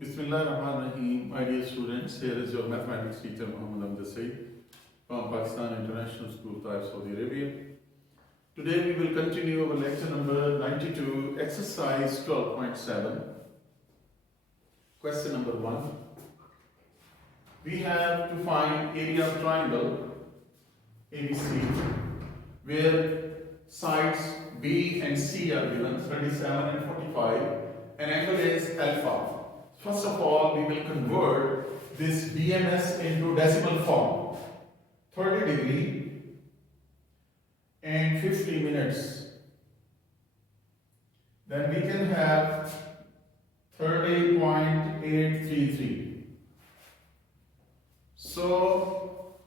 Bismillahirrahmanirrahim. My dear students, here is your mathematics teacher Muhammad Amjad Saeed from Pakistan International School, Taif, Saudi Arabia. Today we will continue our lecture number 92, exercise 12.7. Question number 1. We have to find area of triangle ABC where sides B and C are given 37 and 45 and angle is alpha. First of all, we will convert this BMS into decimal form. 30 degree and 50 minutes. Then we can have 30.833. So,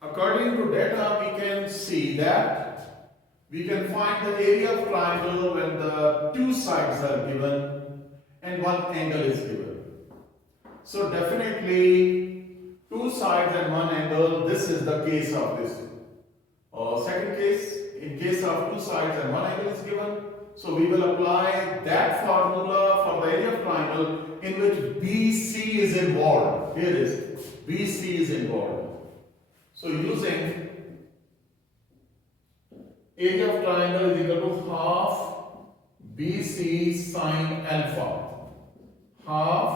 according to data, we can see that we can find the area of triangle when the two sides are given and one angle is given. So definitely two sides and one angle, this is the case of this. Second case, in case of two sides and one angle is given, so we will apply that formula for the area of triangle in which BC is involved. Here is BC is involved. So using area of triangle is equal to half BC sine alpha. Half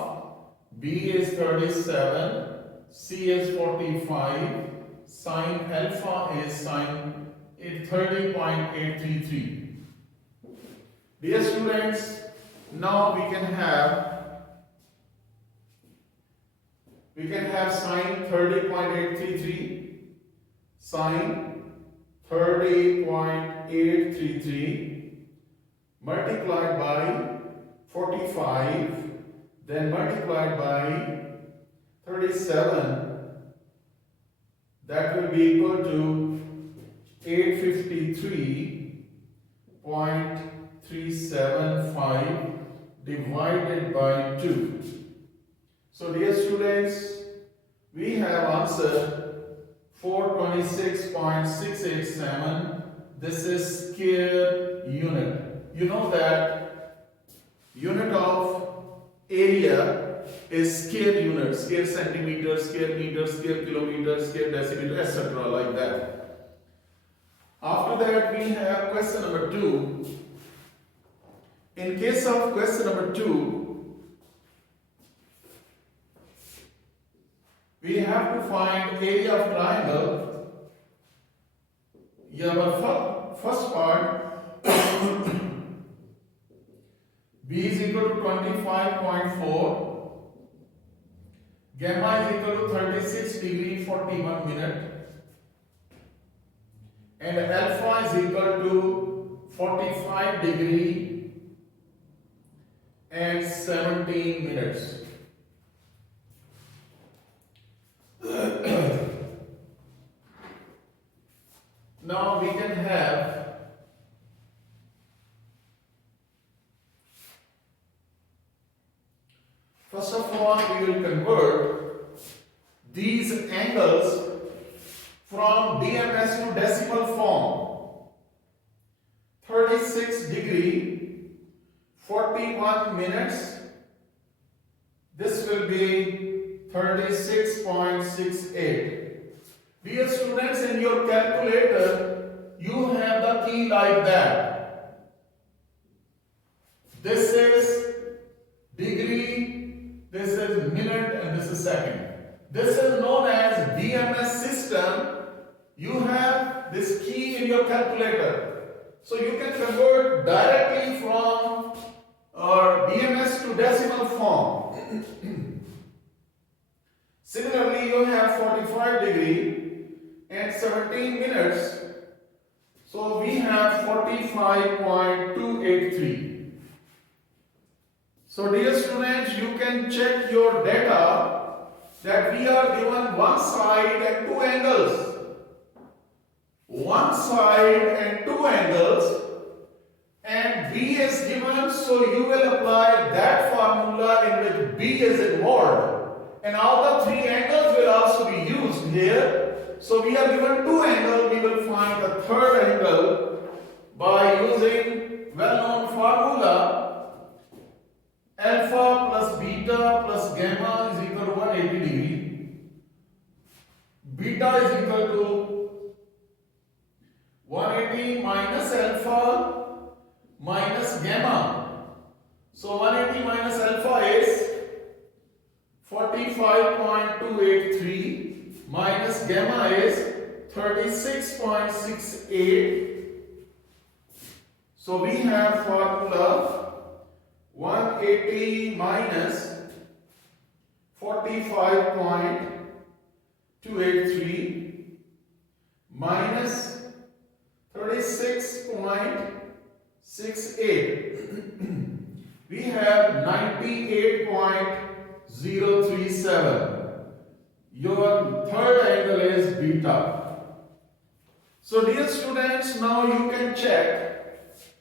B is 37, C is 45, sine alpha is sine 30.833. Dear students, now we can have sine 30.833, sine 30.833 multiplied by 45, then multiplied by 37, that will be equal to 853.375 divided by 2. So dear students, we have answer 426.687. This is square unit. You know that unit of area is square unit, square centimeter, square meter, square kilometer, square decimeter, etc. like that. After that, we have question number 2. In case of question number 2, we have to find area of triangle. Our first part B is equal to 25.4, gamma is equal to 36 degree 41 minute, and alpha is equal to 45 degree and 17 minutes. Now we can have first of all, we will convert these angles from BMS to decimal form. 36 degree, 41 minutes. This will be 36.68. Dear students, in your calculator, you have the key like that. This is degree, this is minute, and this is second. This is known as BMS system. You have this key in your calculator. So you can convert directly from BMS to decimal form. Similarly, you have 45 degree and 17 minutes. So we have 45.283. So dear students, you can check your data that we are given one side and two angles. One side and two angles, and B is given, so you will apply that formula in which B is involved. And all the three angles will also be used here. So we are given two angles, we will find the third angle by using well-known formula alpha plus beta plus gamma is equal to 180 degree. Beta is equal to 180 minus alpha minus gamma. So 180 minus alpha is 45.283 minus gamma is 36.68. So we have formula 180 minus 45.283 minus 36.68. We have 98.037. Your third angle is beta. So dear students, now you can check.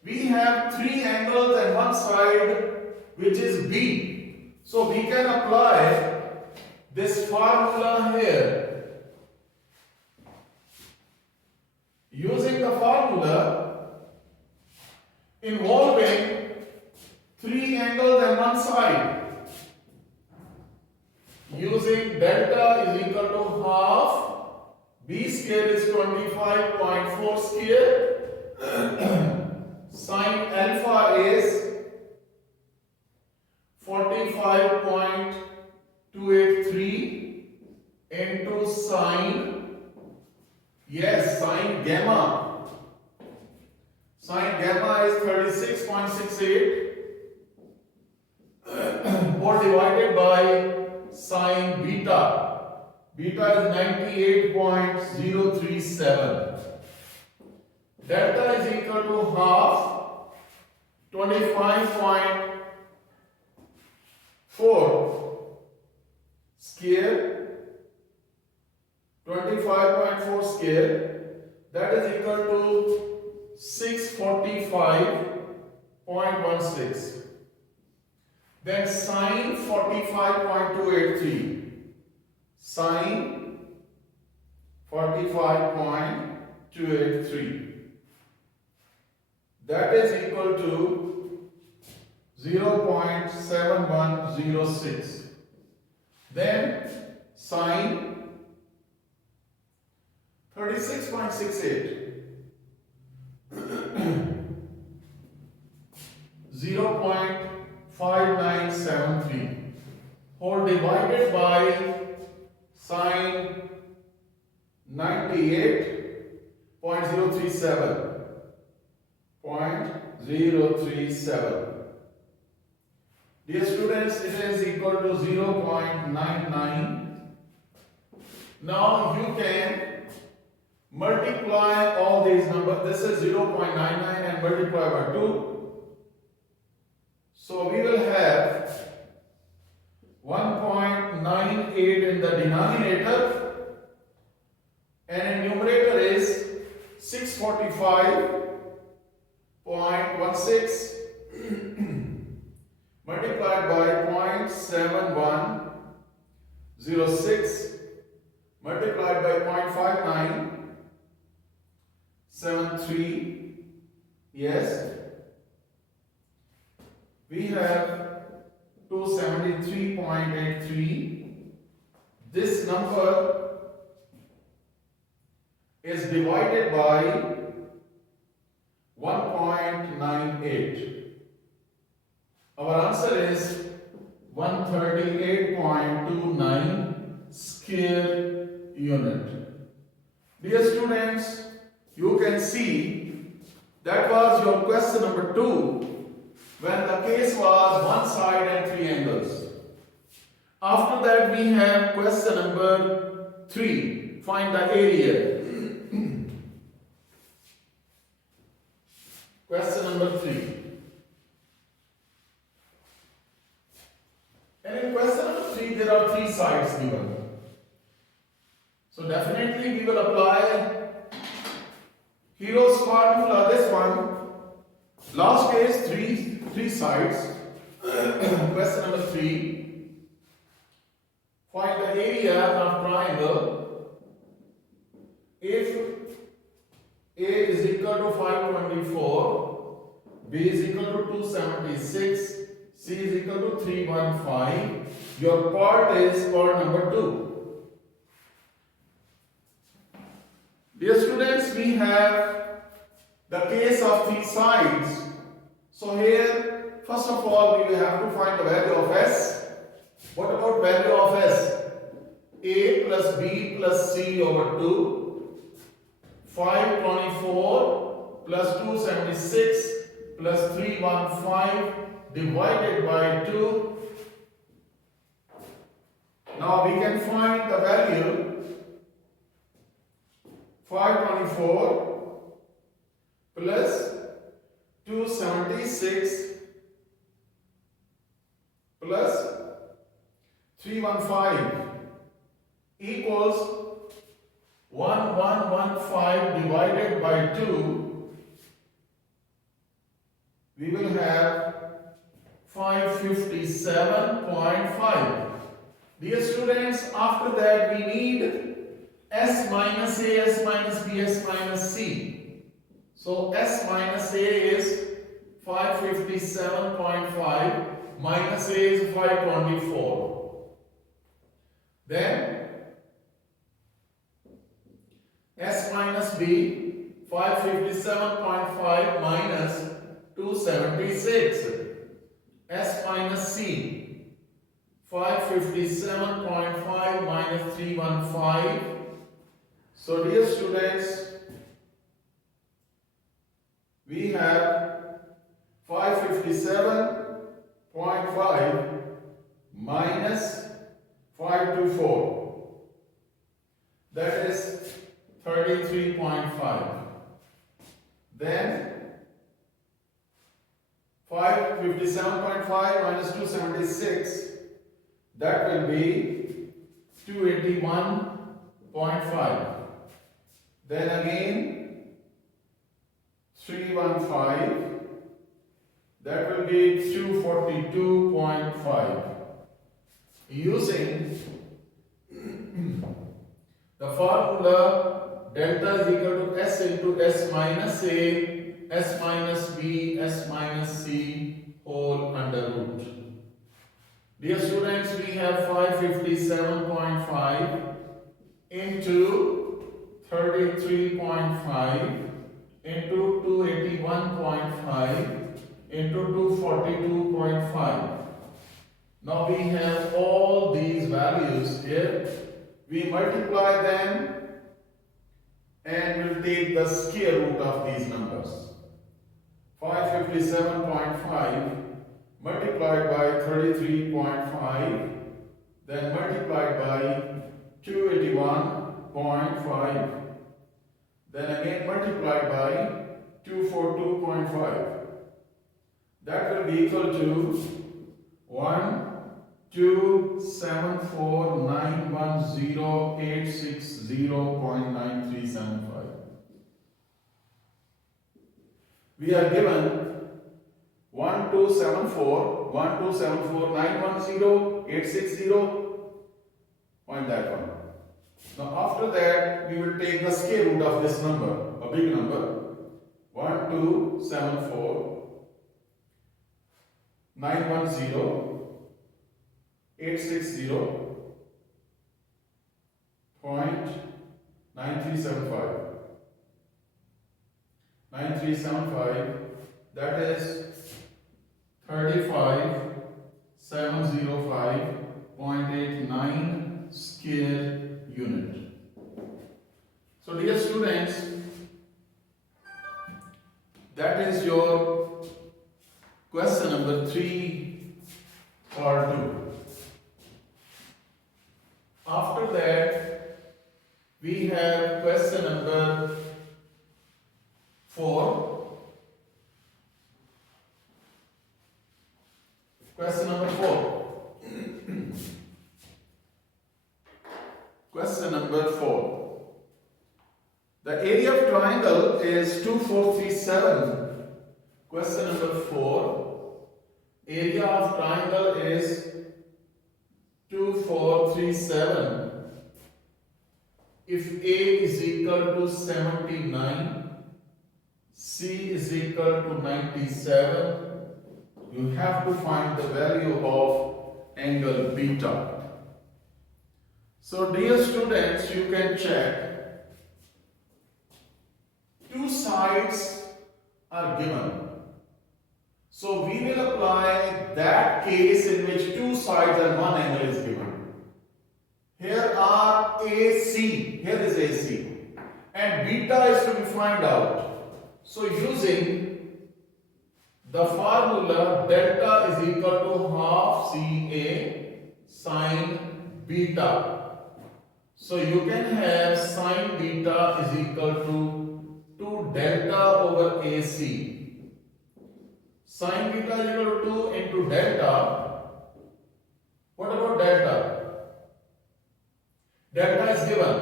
We have three angles and one side which is B. So we can apply this formula here. Using the formula involving three angles and one side. Using delta is equal to half. B square is 25.4 square. Sin alpha is 45.283 into sin gamma. Sin gamma is 36.68 or divided by sin beta. Beta is 98.037. Delta is equal to half 25.4 square 25.4 square, that is equal to 645.16. Then sin 45.283. Sin 45.283. That is equal to 0.7106. Then sin 36.68. 0.5973 whole divided by sin 98.037. Dear students, it is equal to 0.99. Now you can multiply all these numbers. This is 0.99 and multiply by 2. So we will have 1.98 in the denominator and in numerator is 645.16 multiplied by 0.7106 multiplied by 0.5973. Yes, we have 273.83. This number is divided by 1.98. Our answer is 138.29 square unit. Dear students, you can see that was your question number 2 when the case was one side and three angles. After that we have question number 3. Find the area. Question number 3. And in question number 3 there are three sides given. So definitely we will apply Hero's formula, this one. Last case, three sides. Question number 3. Find the area of triangle if A is equal to 524, B is equal to 276, C C is equal to 315. Your part is part number 2. Dear students, we have the case of 3 sides. So here, first of all, we will have to find the value of S. What about value of S? A plus B plus C over 2. 524 plus 276 plus 315 divided by 2. Now we can find the value 524 plus 276 plus 315 equals 1115 divided by 2. We will have 557.5. Dear students, after that we need S minus A, S minus B, S minus C. So S minus A is 557.5, minus A is 524. Then S minus B, 557.5 minus 276. S minus C, 557.5 minus 315. So dear students, we have 557.5 minus 524. That is 33.5. Then 557.5 minus 276, that will be 281.5. Then again 315, that will be 242.5. Using the formula delta is equal to S into S minus A, S minus B, S minus C whole under root. Dear students, we have 557.5 into 33.5 into 281.5 into 242.5. Now we have all these values here. We multiply them and we'll take the square root of these numbers. 557.5 multiplied by 33.5, then multiplied by 281.5, then again multiplied by 242.5. That will be equal to 1,274,910,860.9375. We are given 1,274,910,860. Find that one. Now after that we will take the square root of this number, a big number. 1,274,910,860.9375. 9375, that is 35,705.89 square unit. So dear students, that is your question number 3 part 2. After that we have question number 4. Question number 4. Question number 4. The area of triangle is 2437. Question number 4. Area of triangle is 2437. If A is equal to 79, C is equal to 97, you have to find the value of angle beta. So dear students, you can check. Two sides are given. So we will apply that case in which two sides and one angle is given. Here are AC, here is AC, and beta is to be found out. So using the formula, delta is equal to half CA sine beta. So you can have sine beta is equal to 2 delta over AC. Sine beta is equal to 2 into delta. What about delta? Delta is given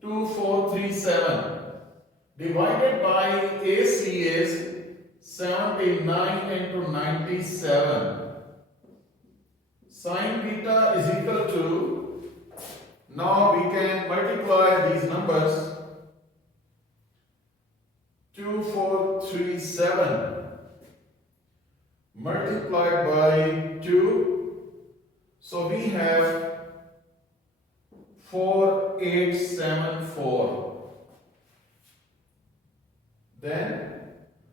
2437 divided by AC is 79 into 97. Sine beta is equal to, now we can multiply these numbers, 2437 multiplied by 2, so we have 4874. Then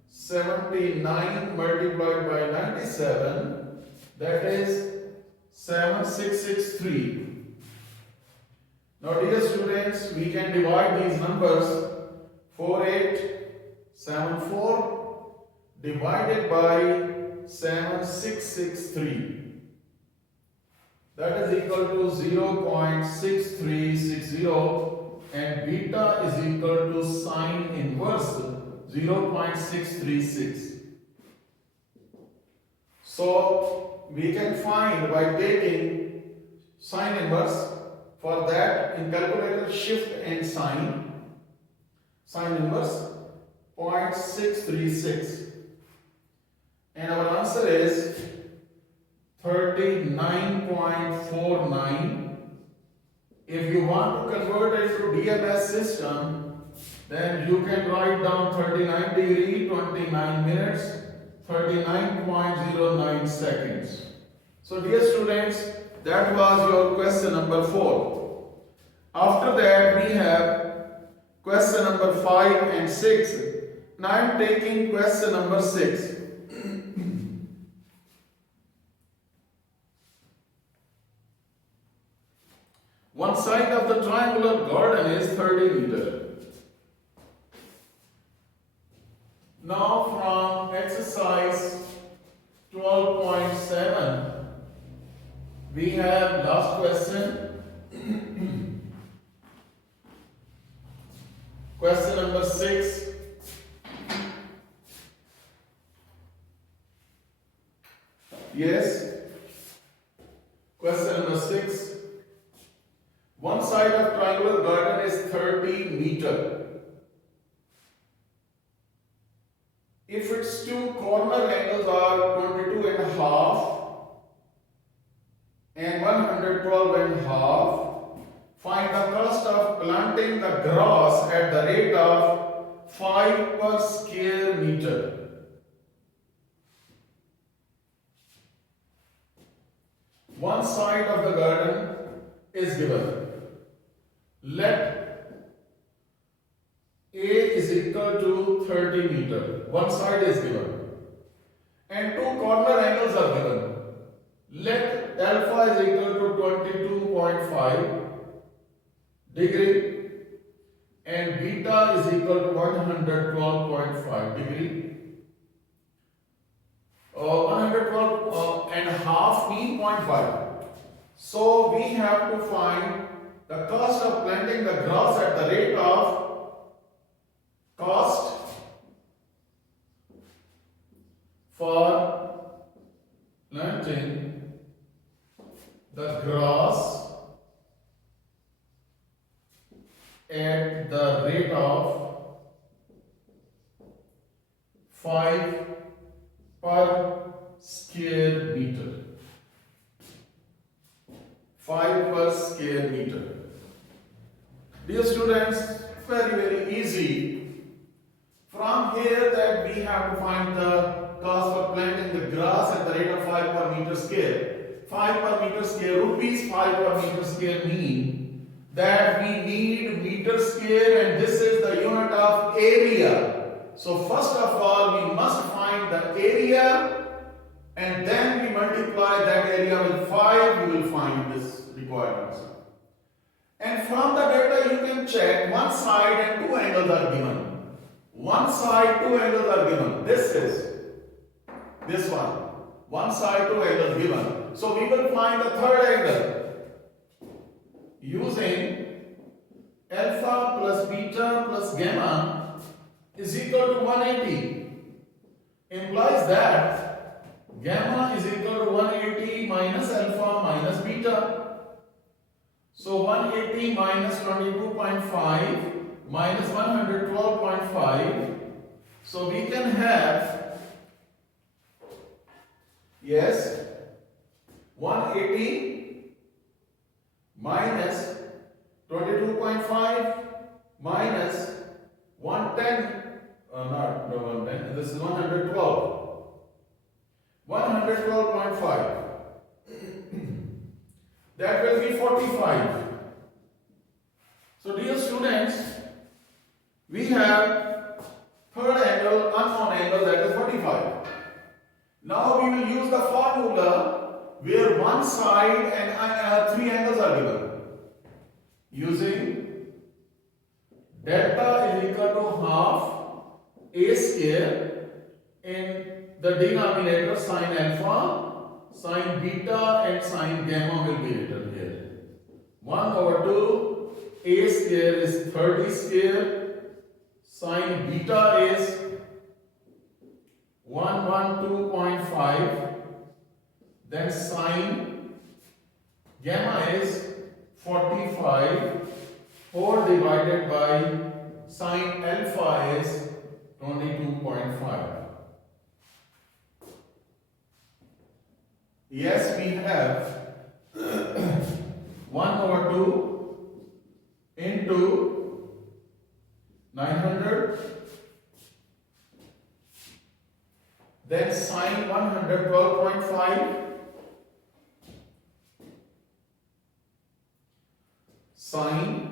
79 multiplied by 97, that is 7663. Now dear students, we can divide these numbers. 4874 divided by 7663, that is equal to 0.6360, and beta is equal to sine inverse 0.636. So we can find by taking sine inverse. For that, in calculator, shift and sine inverse 0.636, and our answer is 39.49. If you want to convert it to DMS system, then you can write down 39 degree, 29 minutes, 39.09 seconds. So dear students, that was your question number 4. After that we have question number 5 and 6. Now I am taking question number 6. One side of the triangular garden is 30 meters. Now from exercise 12.7 we have last question. Question number 6. Yes. Question number 6. One side of triangular garden is 30 meters. If its two corner angles are 22 and a half and 112 and a half, find the cost of planting the grass at the rate of 5 per square meter. One side of the garden is given. Let A is equal to 30 meters. One side is given. And two corner angles are given. Let alpha is equal to 22.5 degree and beta is equal to 112.5 degree. 112 and half mean 0.5. So we have to find the cost of planting the grass at the rate of cost for planting the grass at the rate of 5 per square meter. 5 per square meter. Dear students, very easy. From here that we have to find the cost for planting the grass at the rate of 5 per meter square. 5 per meter square, rupees 5 per meter square mean that we need meter square, and this is the unit of area. So first of all we must find the area, and then we multiply that area with 5, we will find this required answer. And from the data you can check one side and two angles are given. One side, two angles are given. This is this one. One side, two angles given. So we will find the third angle using alpha plus beta plus gamma is equal to 180. Implies that gamma is equal to 180 minus alpha minus beta. So 180 minus 22.5 minus 112.5. So we can have, yes, 180 minus 22.5 minus 110, not 110, this is 112. 112.5. That will be 45. So dear students, we have third angle, unknown angle, that is 45. Now we will use the formula where one side and three angles are given. Using delta is equal to half a square, in the denominator sine alpha, sine beta and sine gamma will be written here. 1 over 2, a square is 30 square, sine beta is 112.5, then sine gamma is 45, 4 divided by sine alpha is 22.5. Yes, we have 1 over 2 into 900, then sine 112.5, sine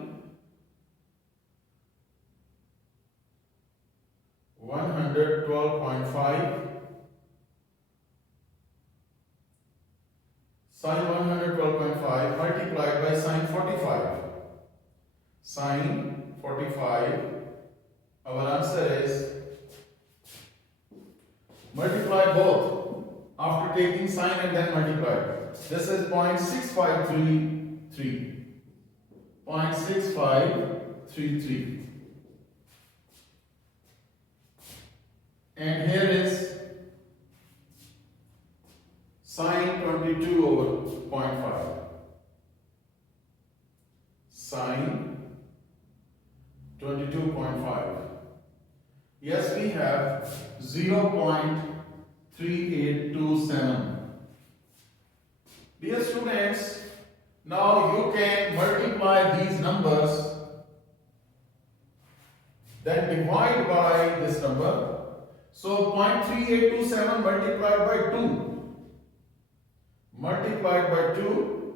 112.5, sine 112.5 multiplied by sine 45. Sine 45, our answer is, multiply both after taking sine and then multiply. This is 0.6533. 0.6533. And here is sine 22 over 0.5. Sine 22.5. Yes, we have 0.3827. Dear students, now you can multiply these numbers, then divide by this number. So 0.3827 multiplied by 2. Multiplied by 2.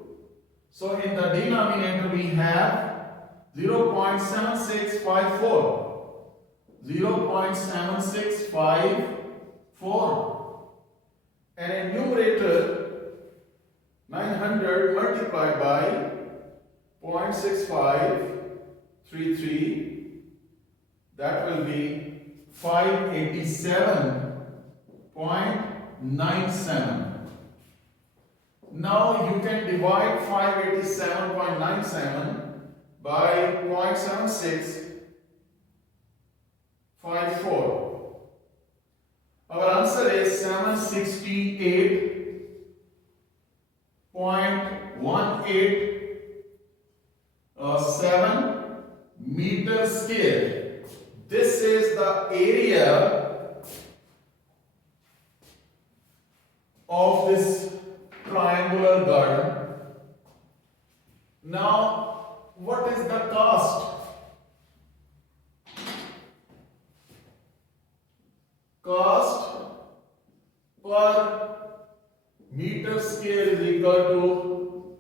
So in the denominator we have 0.7654. 0.7654. And in numerator 900 multiplied by 0.6533, that will be 587.97. Now you can divide 587.97 by 0.7654. Our answer is 768.187 meter square. This is the area of this triangular garden. Now, what is the cost? Cost square is equal to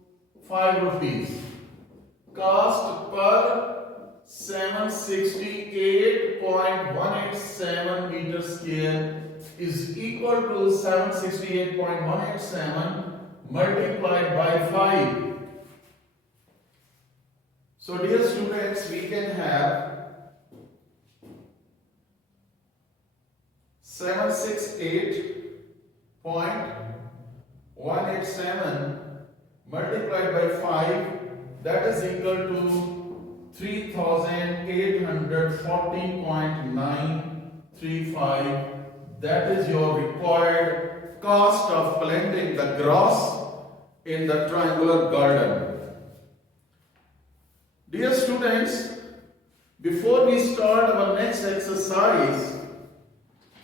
5 rupees. Cost per 768.187 meter square is equal to 768.187 multiplied by 5. So dear students, we can have 768.187 multiplied by 5, that is equal to 3840.935. That is your required cost of planting the grass in the triangular garden. Dear students, before we start our next exercise,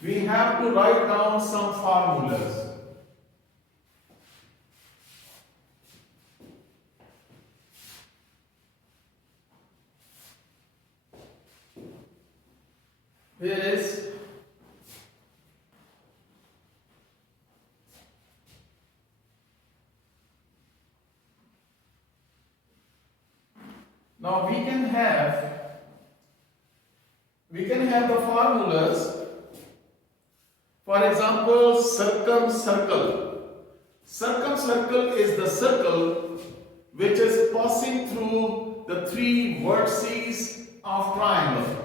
we have to write down some formulas. Here is now we can have the formulas. For example, circumcircle. Circumcircle is the circle which is passing through the 3 vertices of triangle.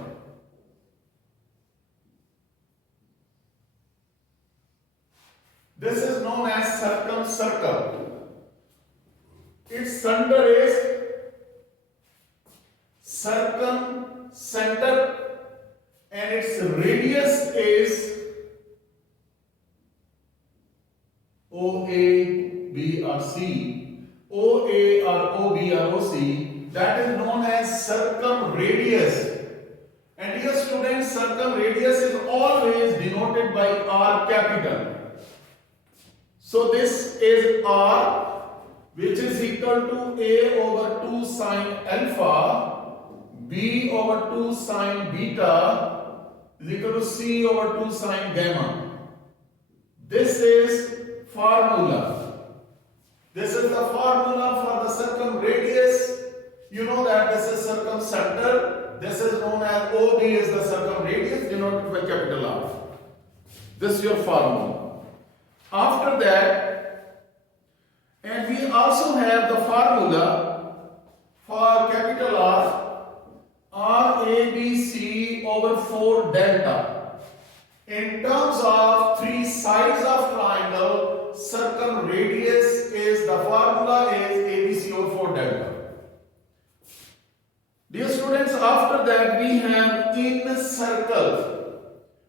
This is known as circumcircle. Its center is circumcenter and its radius is OA, B or C. OA or OB or OC, that is known as circumradius. And dear students, circumradius is always denoted by R capital. So this is R, which is equal to A over 2 sine alpha, B over 2 sine beta is equal to C over 2 sine gamma. This is formula. This is the formula for the circumradius. You know that this is circumcenter. This is known as OB is the circumradius denoted by capital R. This is your formula. After that, and we also have the formula for capital R, RABC over 4 delta. In terms of 3 sides of triangle, circumradius is the formula is ABC over 4 delta. Dear students, after that we have incircle.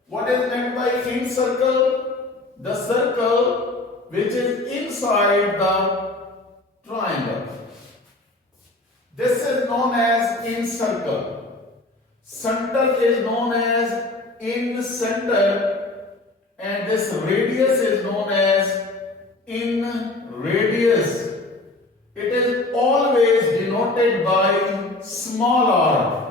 What is meant by incircle? The circle which is inside the triangle. This is known as incircle. Center is known as incenter, and this radius is known as inradius. It is always denoted by small r.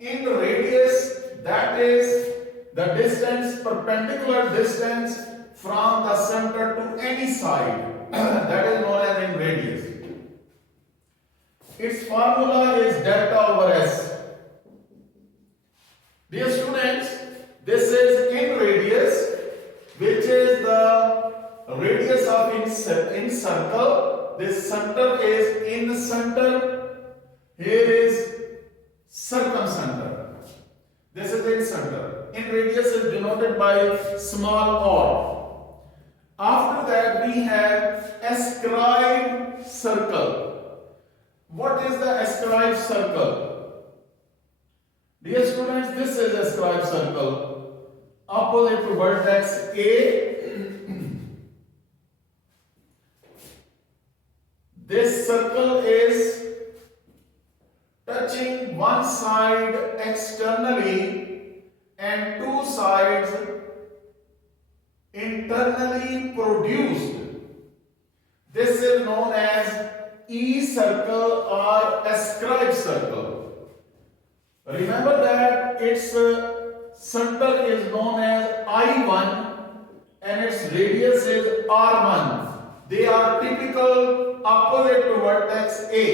Inradius, that is the distance, perpendicular distance from the center to any side. That is known as inradius. Its formula is delta over S. Dear students, this is inradius, which is the radius of incircle. This center is incenter. Here is circumcenter. This is incenter. Inradius is denoted by small r. After that we have ascribed circle. What is the ascribed circle? Dear students, this is ascribed circle. Opposite to vertex A. This circle is touching one side externally and 2 sides internally produced. This is known as E circle or ascribed circle. Remember that its center is known as I1 and its radius is R1. They are typical opposite to vertex A.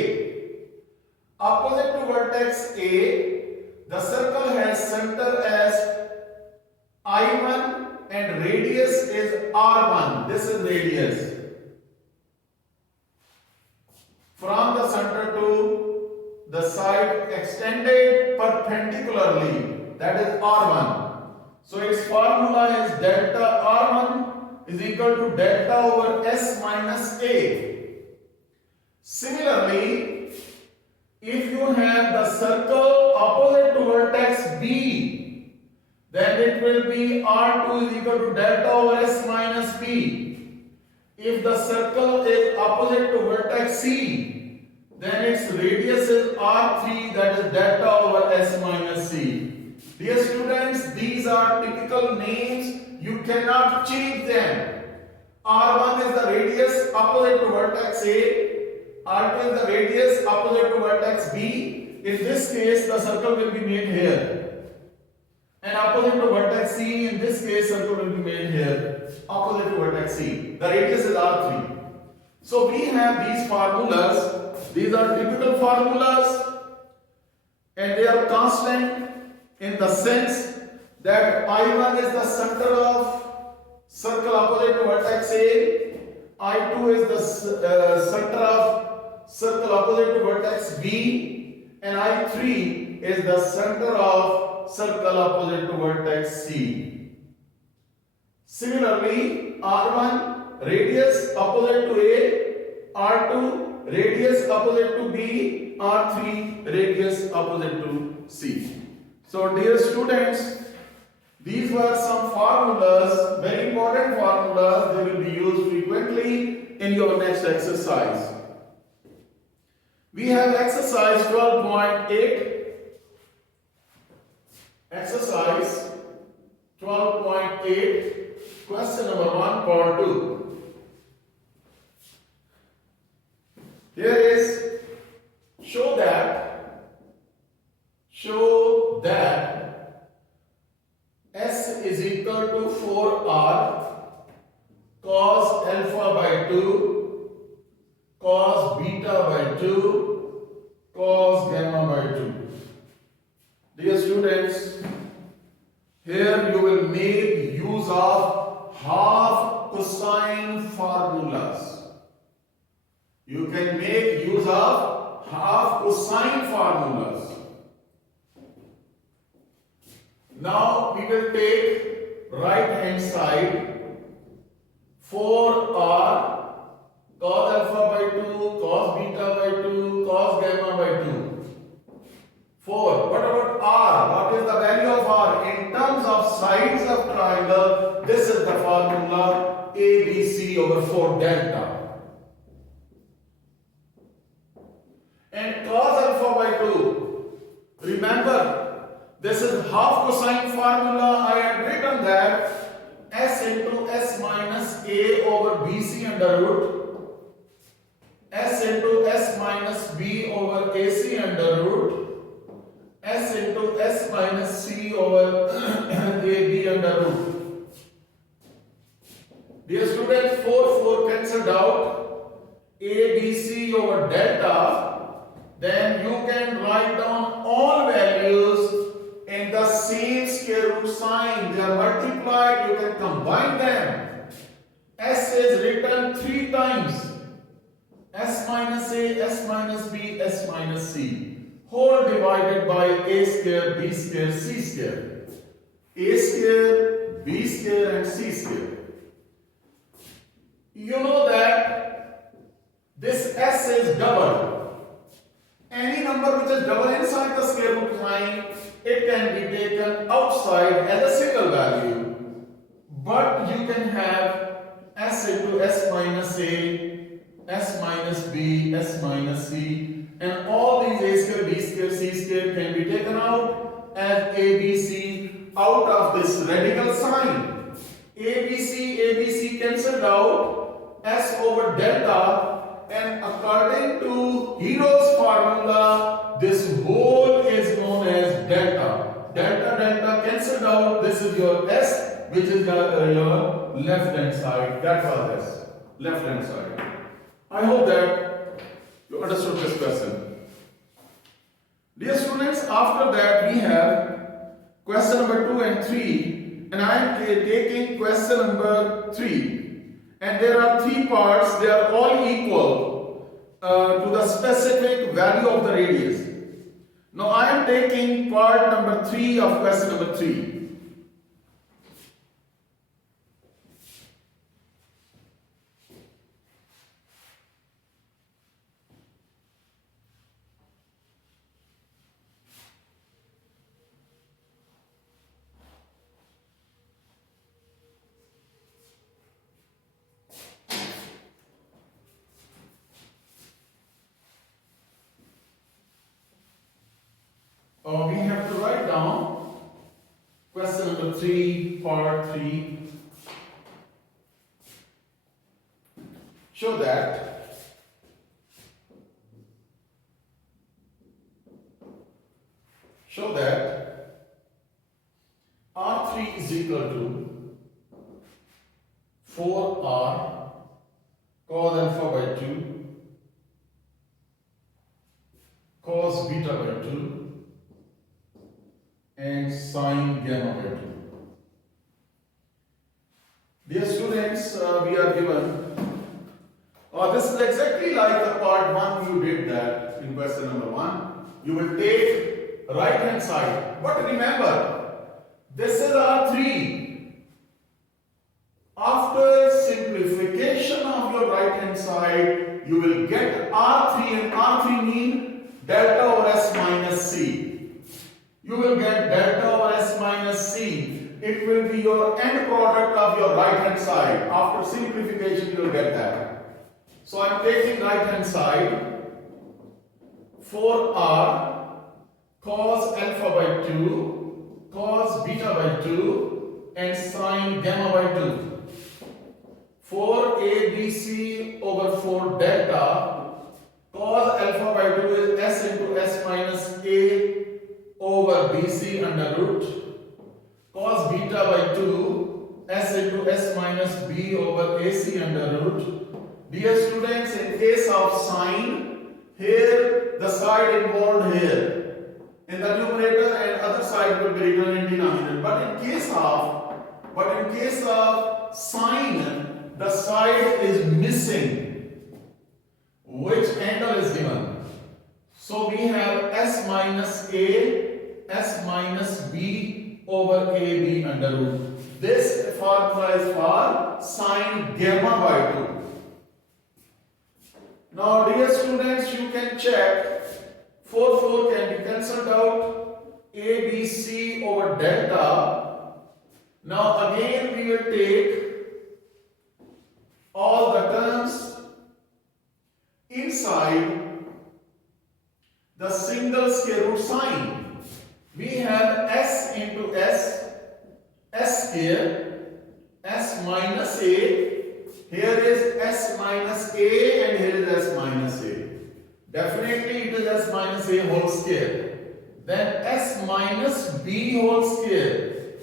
Opposite to vertex A, the circle has center as I1 and radius is R1. This is radius. From the center to the side extended perpendicularly, that is R1. So its formula is delta R1 is equal to delta over S minus A. Similarly, if you have the circle opposite to vertex B, then it will be R2 is equal to delta over S minus B. If the circle is opposite to vertex C, then its radius is R3, that is delta over S minus C. Dear students, these are typical names. You cannot change them. R1 is the radius opposite to vertex A. R2 is the radius opposite to vertex B. In this case, the circle will be made here. And opposite to vertex C, in this case, circle will be made here. Opposite to vertex C. The radius is R3. So we have these formulas. These are typical formulas. And they are constant in the sense that I1 is the center of circle opposite to vertex A. I2 is the center of circle opposite to vertex B, and I3 is the center of circle opposite to vertex C. Similarly, R1 radius opposite to A, R2 radius opposite to B, R3 radius opposite to C. So dear students, these were some formulas, very important formulas. They will be used frequently in your next exercise. We have exercise 12.8. Exercise 12.8, question number 1, part 2. Here is show that S is equal to 4R cos alpha by 2 cos beta by 2 cos gamma by 2. Dear students, here you will make use of half cosine formulas. You can make use of half cosine formulas. Now we will take right hand side 4R cos alpha by 2 cos beta by 2 cos gamma by 2. 4. What about R? What is the value of R? In terms of sides of triangle, this is the formula ABC over 4 delta. And cos alpha by 2. Remember, this is half cosine formula. I had written that S into S minus A over BC under root, S into S minus B over AC under root, S into S minus C over AB under root. Dear students, 4 cancelled out, ABC over delta, then you can write down all values in the same square root sign. They are multiplied, you can combine them. S is written 3 times. S minus A, S minus B, S minus C. Whole divided by A square, B square, C square. A square, B square and C square. You know that this S is double. Any number which is double inside the square root line, it can be taken outside as a single value. But you can have S into S minus A, S minus B, S minus C, and all these A square, B square, C square can be taken out as ABC out of this radical sign. ABC cancelled out, S over delta, and according to Hero's formula, this whole is known as delta. Delta cancelled out, this is your S which is your left hand side. That was S, left hand side. I hope that you understood this question. Dear students, after that we have question number 2 and 3, and I am taking question number 3. And there are 3 parts, they are all equal to the specific value of the radius. Now I am taking part number 3 of question number 3. We have to write down question number 3, part 3. Show that R3 is equal to 4R cos alpha by 2 cos beta by 2 and sine gamma by 2. Dear students, we are given, this is exactly like the part 1 you did that in question number 1. You will take right hand side, but remember, this is R3. After simplification of your right hand side, you will get R3, and R3 mean delta over S minus C. You will get delta over S minus C. It will be your end product of your right hand side. After simplification, you will get that. So I am taking right hand side 4R cos alpha by 2 cos beta by 2 and sine gamma by 2. 4ABC over 4 delta cos alpha by 2 is S into S minus A over BC under root cos beta by 2 S into S minus B over AC under root. Dear students, in case of sine, here the side involved here in the numerator and other side will be written in denominator. But in case of sine, the side is missing. Which angle is given? So we have S minus A, S minus B over AB under root. This formula is for sine gamma by 2. Now dear students, you can check 4 can be cancelled out, ABC over delta. Now again we will take all the terms inside the single square root sign. We have S into S, S square, S minus A. Here is S minus A and here is S minus A. Definitely it is S minus A whole square. Then S minus B whole square.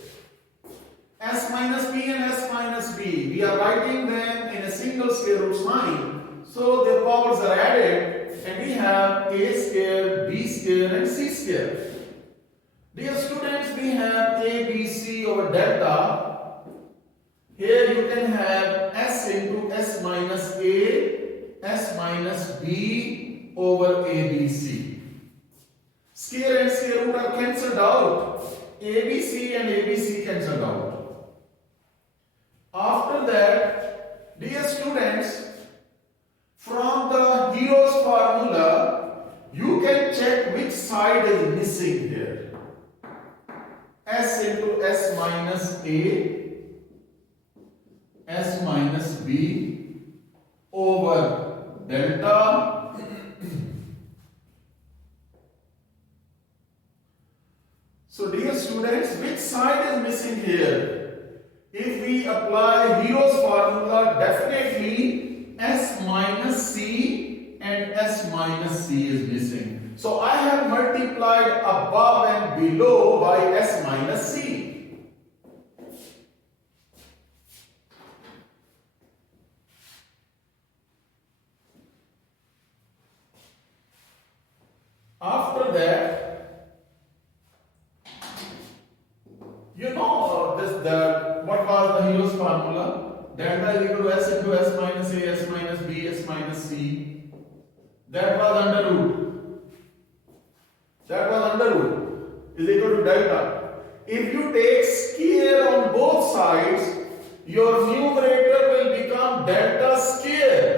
S minus B and S minus B. We are writing them in a single square root sign. So the powers are added and we have A square, B square and C square. Dear students, we have A, B, C over delta. Here you can have S into S minus A, S minus B over A, B, C. Square and square root are cancelled out. A, B, C and A, B, C cancelled out. After that, dear students, from the Hero's formula, you can check which side is missing here. S into S minus A, S minus B over delta so dear students, which side is missing here? If we apply Hero's formula, definitely S minus C and S minus C is missing. So I have multiplied above and below by S minus C. formula. Delta is equal to S into S minus A, S minus B, S minus C. That was under root. That was under root is equal to delta. If you take square on both sides, your numerator will become delta square.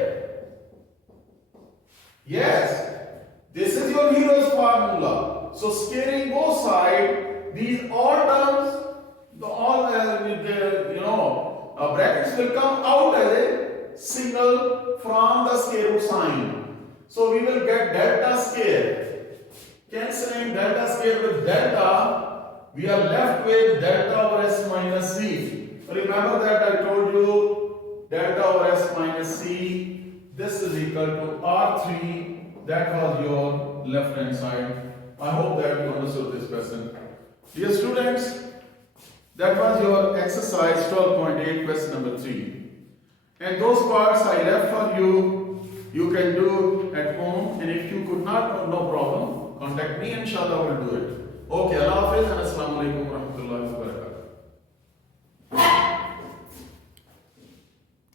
Yes, this is your hero's formula. So squaring both sides, these all terms, brackets will come out as a signal from the square root sign. So we will get delta square. Cancelling delta square with delta, we are left with delta over S minus C. Remember that I told you delta over S minus C, this is equal to R3. That was your left hand side. I hope that you understood this question. Dear students, that was your exercise 12.8 question number 3. And those parts I left for you, you can do at home, and if you could not, no problem, contact me, inshallah I will do it. Okay, Allah Hafiz and Assalamu alaikum wa rahmatullahi wa barakatuh.